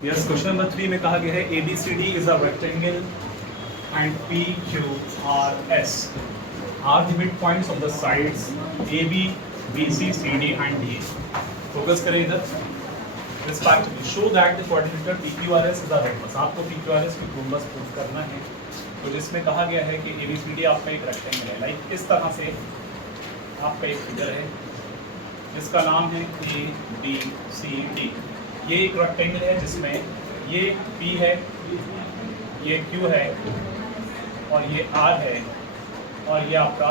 Yes, question number 3 में कहा गया है ABCD is a rectangle and PQRS are the midpoints of the sides AB, BC, CD and DA। Focus करें इधर। This fact show that the coordinator PQRS is a rectangle. आपको PQRS की rhombus prove करना है। तो जिसमें कहा गया है कि ABCD आपका एक रेक्टेंगल है, लाइक इस तरह से आपका एक फिगर है जिसका नाम है ABCD। ये एक रेक्टेंगल है जिसमें ये P है, ये Q है और ये R है और ये आपका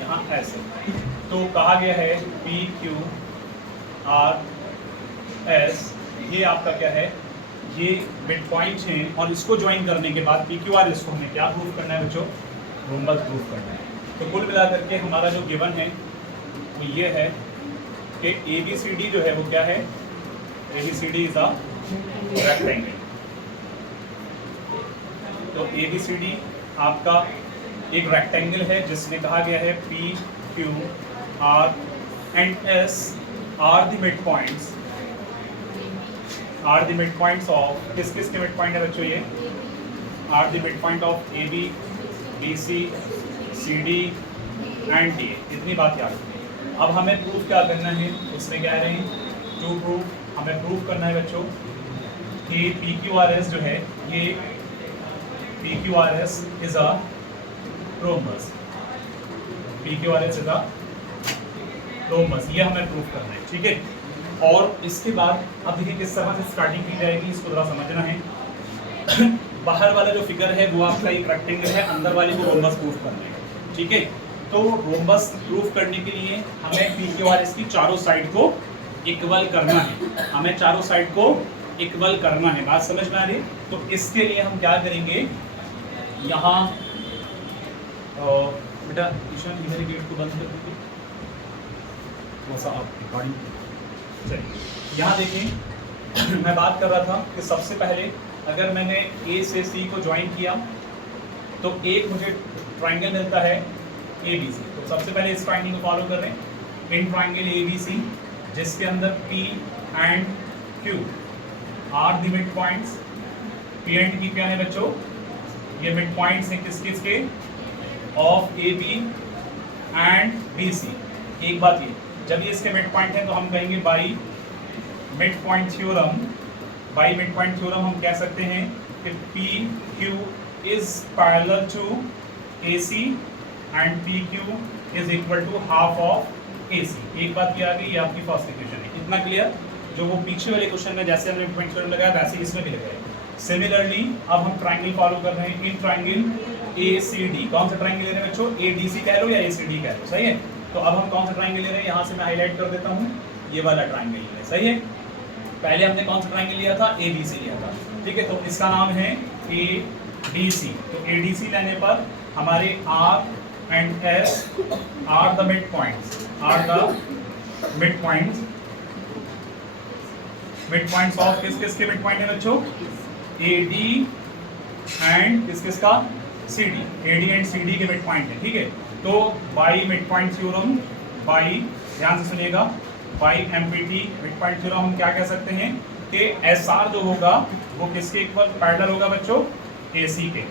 यहाँ S है। तो कहा गया है P Q R S, ये आपका क्या है, ये मिड पॉइंट हैं और इसको ज्वाइन करने के बाद P Q R S को हमें क्या प्रूव करना है बच्चों? रोम्बस प्रूव करना है। तो कुल मिला करके हमारा जो गिवन है वो ये है कि ABCD जो है वो क्या है, ABCD is a rectangle। तो ABCD आपका एक रेक्टेंगल है जिसमें कहा गया है P, Q, R and S are the midpoints, are the midpoints of किस के midpoint है बच्चों? ये are the midpoint of AB, BC, CD and DA। इतनी बात याद रखिए। अब हमें प्रूफ क्या करना है, उसमें कह रहे हैं टू प्रूफ, हमें प्रूफ करना है बच्चों कि PQRS जो है ये PQRS is a rhombus. PQRS is a rhombus, ये हमें प्रूफ करना है, ठीक है। और इसके बाद अब देखिए किस तरह से स्टार्टिंग की जाएगी, इसको थोड़ा समझना है। बाहर वाला जो फिगर है वो आपका एक रेक्टेंगल है, अंदर वाले को रोम्बस प्रूफ करना है, ठीक है। तो रोम्बस प्रूफ करने के लिए हमें PQRS की चारों साइड को इक्वल करना है, हमें चारों साइड को इक्वल करना है। बात समझ में आ रही? तो इसके लिए हम क्या करेंगे, यहाँ बेटा ईशान इधर गेट को बंद कर दीजिए थोड़ा सा, आप रिकॉर्डिंग चलिए। यहाँ देखें, मैं बात कर रहा था कि सबसे पहले अगर मैंने A से C को ज्वाइन किया तो एक मुझे ट्राइंगल मिलता है ABC। तो सबसे पहले इस ट्राइंगल को फॉलो कर रहे हैं, इन ट्राइंगल ABC जिसके अंदर P and Q are the midpoints. P and Q क्या है बच्चों? ये मिड पॉइंट्स हैं किस के? Of AB and BC। एक बात ये, जब ये इसके मिड पॉइंट हैं तो हम कहेंगे by midpoint theorem, by midpoint theorem हम कह सकते हैं कि PQ is parallel to AC and PQ is equal to half of AC। एक बात ये आ गई, ये आपकी फर्स्ट इक्वेशन है। इतना क्लियर? जो वो पीछे वाले क्वेश्चन में जैसे हमने पॉइंट थ्योरम लगाया वैसे इसमें भी लगाया। सिमिलरली अब हम ट्राइंगल फॉलो कर रहे हैं, इन ट्राइंगल ACD। कौन सा ट्राइंगल ले रहे हैं बच्चों? ADC कह लो या ACD कह लो, सही है। तो अब हम कौन सा ट्राइंगल ले रहे हैं, यहाँ से मैं हाईलाइट कर देता हूँ, ये वाला ट्राइंगल ले, सही है। पहले हमने कौन सा ट्राइंगल लिया था? ABC लिया था, ठीक है। तो इसका नाम है ADC। तो ADC लेने पर हमारे R and S are the midpoints, are the midpoints, midpoints of किस के midpoint है बच्चों? AD and किस का? CD। AD and CD के midpoint है, ठीक है। तो by midpoint theorem, by ध्यान से सुनिएगा, by MPT midpoint theorem हम क्या कह सकते हैं कि SR जो होगा वो किसके इक्वल पैरेलल होगा बच्चों? AC के।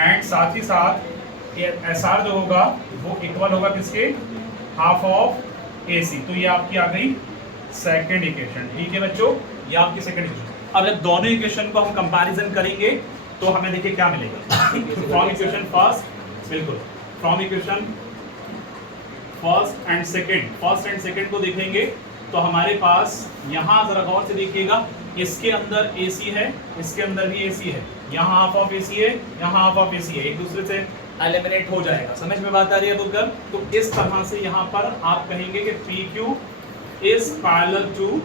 एंड साथ ही साथ SR जो होगा वो इक्वल होगा किसके? Half of AC। तो ये आपकी आ गई सेकंड इक्वेशन, ठीक है बच्चों, ये आपकी सेकंड इक्वेशन। अब जब दोनों इक्वेशन को हम कंपैरिजन करेंगे तो हमें देखिए क्या मिलेगा। फ्रॉम इक्वेशन फर्स्ट, बिल्कुल from equation first and second को देखेंगे तो हमारे पास यहाँ जरा गौर से देखिएगा, इसके अंदर AC है, इसके अंदर भी AC है, यहाँ हाफ ऑफ AC है, यहाँ हाफ ऑफ AC है, एक दूसरे से एलिमिनेट हो जाएगा। समझ में बात आ रही है बुलकर? तो इस तरह से यहाँ पर आप कहेंगे कि PQ is parallel to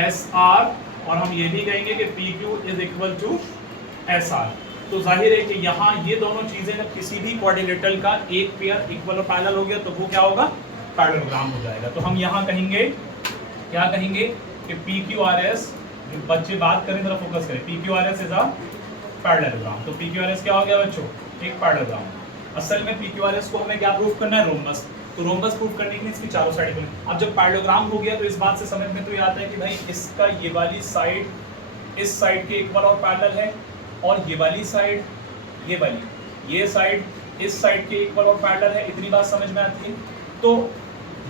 SR और हम ये भी कहेंगे कि PQ is equal to SR। तो जाहिर है कि यहाँ ये दोनों चीजें जब किसी भी क्वाड्रिलेटरल का एक पेयर इक्वल और पैरेलल हो गया तो वो क्या होगा? पैरेललोग्राम हो जाएगा। तो हम यहाँ कहेंगे, क्या कहेंगे कि PQRS, बच्चे बात करें जरा फोकस करें, PQRS इज अ पैरेललोग्राम। तो PQRS क्या हो गया बच्चों? एक पैरेललोग्राम। असल में PQRS को हमें क्या प्रूफ करना है? रोम्बस। तो रोम्बस प्रूफ करने के लिए इसकी चारों साइड को, अब जब पैरेललोग्राम हो गया तो इस बात से समझ में तो ये आता है कि भाई इसका ये वाली साइड इस साइड के इक्वल और पैरेलल है, और ये वाली साइड, ये वाली, ये साइड इस साइड के इक्वल और पैरेलल है। इतनी बात समझ में आती है। तो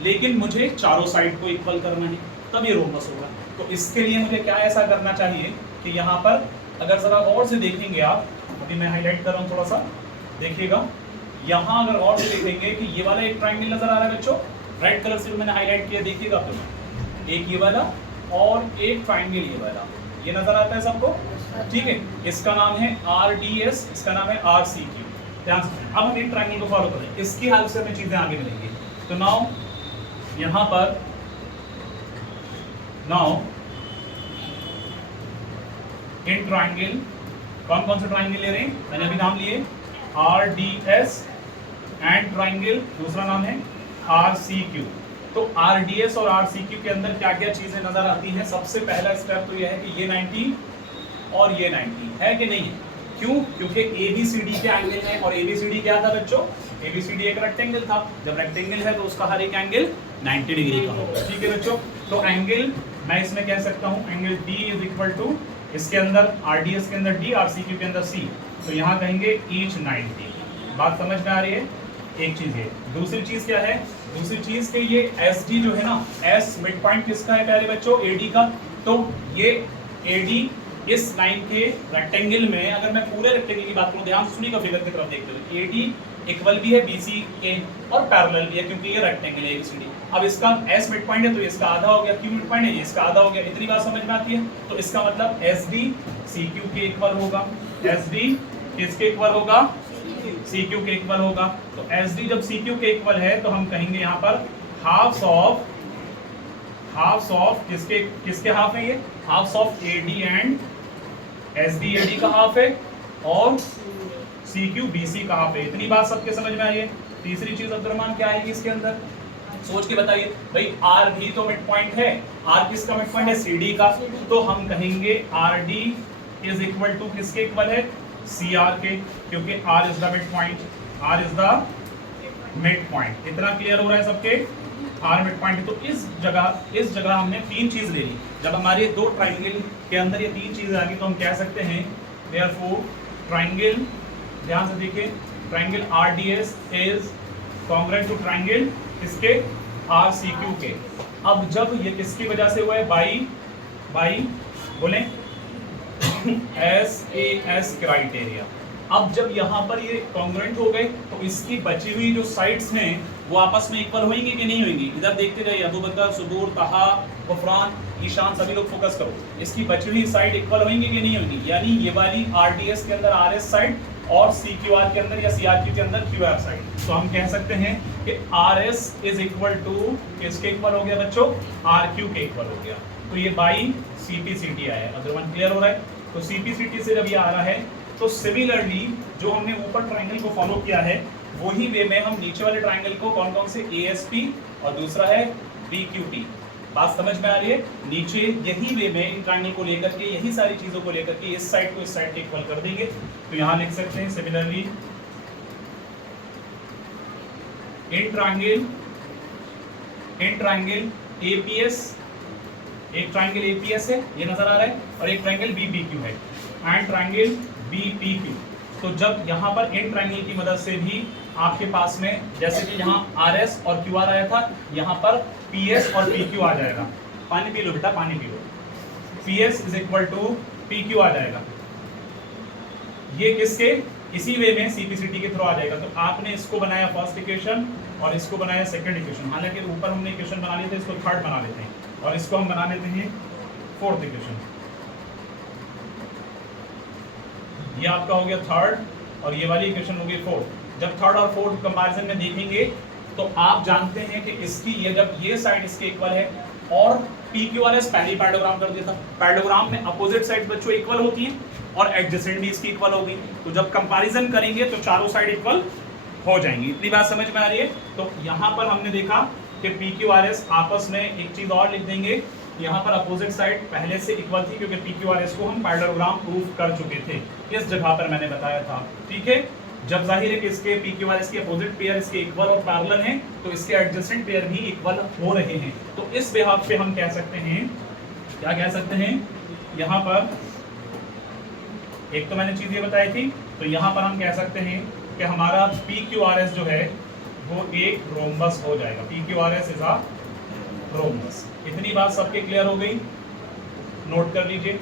लेकिन मुझे चारों साइड को इक्वल करना है, तब ये रोम्बस होगा। तो इसके लिए मुझे क्या ऐसा करना चाहिए कि यहाँ पर अगर ज़रा गौर से देखेंगे आप, अभी मैं हाईलाइट कर रहा हूँ थोड़ा सा, देखिएगा यहाँ अगर गौर से देखेंगे कि ये वाला एक ट्राइंगल नजर आ रहा है बच्चों, रेड कलर से मैंने हाईलाइट किया, देखिएगा फिर एक ये वाला और एक ट्राइंगल ये वाला, ये नजर आता है सबको, ठीक है। इसका नाम है RDS, इसका नाम है RCQ। ध्यान से अब हम एक ट्राइंगल को फॉलो करें, इसकी हेल्प से हमें चीजें आगे मिलेंगी। तो नाउ यहाँ पर इन ट्राइंगल, कौन कौन से ट्राइंगल ले रहे हैं, मैंने अभी नाम लिए RDS एंड ट्राइंगल, दूसरा नाम है RCQ। तो RDS और RCQ के अंदर क्या क्या चीजें नजर आती हैं। सबसे पहला स्टेप तो यह है कि ये 90 और ये 90 है कि नहीं है। क्यों? क्योंकि ABCD के एंगल है, और ABCD क्या था बच्चों, ABCD एक रेक्टेंगल था। जब रेक्टेंगल है तो उसका हर एक एंगल 90 डिग्री का होगा, ठीक है बच्चों। तो एंगल मैं इसमें कह सकता हूँ angle D is equal to, इसके अंदर RDS के अंदर D, RCQ के अंदर C, तो यहाँ कहेंगे ईच 90। बात समझ में आ रही है। एक चीज है, दूसरी चीज क्या है, दूसरी चीज के ये SD जो है ना, S मिड पॉइंट किसका है प्यारे बच्चों, AD का। तो ये AD इस लाइन के रेक्टेंगल में, अगर मैं पूरे रेक्टेंगल की बात करूं, ध्यान से सुनिएगा, फिगर की तरफ देखते हुए, AD इक्वल भी है BC के और पैरेलल भी है, क्योंकि ये रेक्टेंगल है ABCD। अब इसका S मिड पॉइंट है तो इसका आधा हो गया, Q मिड पॉइंट है ये इसका आधा हो गया। इतनी बात समझ में आती है। तो इसका मतलब SD CQ के इक्वल होगा, SD किसके इक्वल होगा, CQ के इक्वल होगा। तो SD जब CQ के इक्वल है तो हम कहेंगे यहाँ पर हाफ ऑफ किसके किसके हाफ है, ये half of AD and SD AD का हाफ है और CQ BC का हाफ है। इतनी बात सबके समझ में आई है। तीसरी चीज अब्दुर्रहमान क्या आएगी इसके अंदर, सोच के बताइए भाई। R भी तो मिड पॉइंट है, R किसका मिड पॉइंट है, CD का। तो हम कहेंगे RD इज इक्वल टू किसके इक्वल है, CR के, क्योंकि R is the mid point, R is the mid point. इतना क्लियर हो रहा है सबके, R मिड पॉइंट। तो इस जगह हमने तीन चीज ले ली। जब हमारे दो ट्राइंगल के अंदर ये तीन चीजें आ गई तो हम कह सकते हैं देयरफॉर ट्राइंगल, ध्यान से देखिए, triangle RDS is congruent to triangle इसके RCQ के। अब जब ये किसकी वजह से हुआ है, बाई बोले SAS क्राइटेरिया। अब जब यहाँ पर ये कॉन्ग्रुएंट हो गए तो इसकी बची हुई जो साइड्स हैं वो आपस में इक्वल होंगी कि नहीं होंगी। इधर देखते जाइए, अबू बकर, सुदूर, तहा, गफरान, ईशान, सभी लोग फोकस करो। इसकी बची हुई साइड इक्वल होंगी कि नहीं होंगी, यानी ये वाली RDS के अंदर RS साइड और CQR के अंदर या CRQ के अंदर QR साइड। तो हम कह सकते हैं कि RS इज इक्वल टू किसके इक्वल हो गया बच्चों, RQ के इक्वल हो गया। तो ये बाई CPCT आया। अदरवाइज क्लियर हो रहा है। तो CPCT से जब ये आ रहा है तो सिमिलरली जो हमने ऊपर ट्राइंगल को फॉलो किया है वही वे में हम नीचे वाले ट्राइंगल को कौन कौन से, ASP और दूसरा है BQT। बात समझ में आ रही है। नीचे यही वे में इन ट्राइंगल को लेकर के, यही सारी चीजों को लेकर के इस साइड को इस साइड के इक्वल कर देंगे। तो यहां लिख सकते हैं सिमिलरली इन ट्राइंगल APS, एक ट्राइंगल APS है ये नजर आ रहा है, और एक ट्राइंगल BPQ है एंड ट्राइंगल BPQ। तो जब यहाँ पर इन ट्राइंगल की मदद से भी आपके पास में, जैसे कि यहाँ RS और QR आया था, यहाँ पर PS और PQ आ जाएगा। पानी पी लो बेटा, पानी पी लो। PS is equal to PQ आ जाएगा। ये किसके, इसी वे में CPCT के थ्रू आ जाएगा। तो आपने इसको बनाया फर्स्ट इक्वेशन और इसको बनाया सेकंड इक्वेशन। हालांकि ऊपर हमने इक्वेशन बना लिए थे, इसको थर्ड बना लेते हैं और इसको हम बना लेते हैं फोर्थ इक्वेशन। ये आपका हो गया थर्ड और ये वाली इक्वेशन हो गई फोर्थ। जब थर्ड और फोर्थ कंपैरिजन में देखेंगे तो आप जानते हैं कि इसकी ये जब ये साइड इसके इक्वल है और PQRS पहले ही पैराडोग्राम कर दिया था। पैराडोग्राम में अपोजिट साइड बच्चों इक्वल होती हैं और एडजेसेंट भी इसकी इक्वल होगी। तो जब कंपैरिजन करेंगे तो चारों साइड इक्वल हो जाएंगी। इतनी बात समझ में आ रही है। तो यहाँ पर हमने देखा कि PQRS आपस में, एक चीज और लिख देंगे, यहाँ पर अपोजिट साइड पहले से इक्वल थी क्योंकि PQRS को हम पैराडोग्राम प्रूफ कर चुके थे। इस जगह पर मैंने बताया था, ठीक है। जब जाहिर है कि इसके PQRS के अपोजिट पेयर इसके इक्वल और पैरेलल हैं तो इसके एडजेसेंट पेयर भी इक्वल हो रहे हैं। तो इस बिहाफ पे हम कह सकते हैं, क्या कह सकते हैं, यहाँ पर एक तो मैंने चीज़ ये बताई थी, तो यहाँ पर हम कह सकते हैं कि हमारा PQRS जो है वो एक रोम्बस हो जाएगा। PQRS is a rhombus. इतनी बात सबके क्लियर हो गई, नोट कर लीजिए।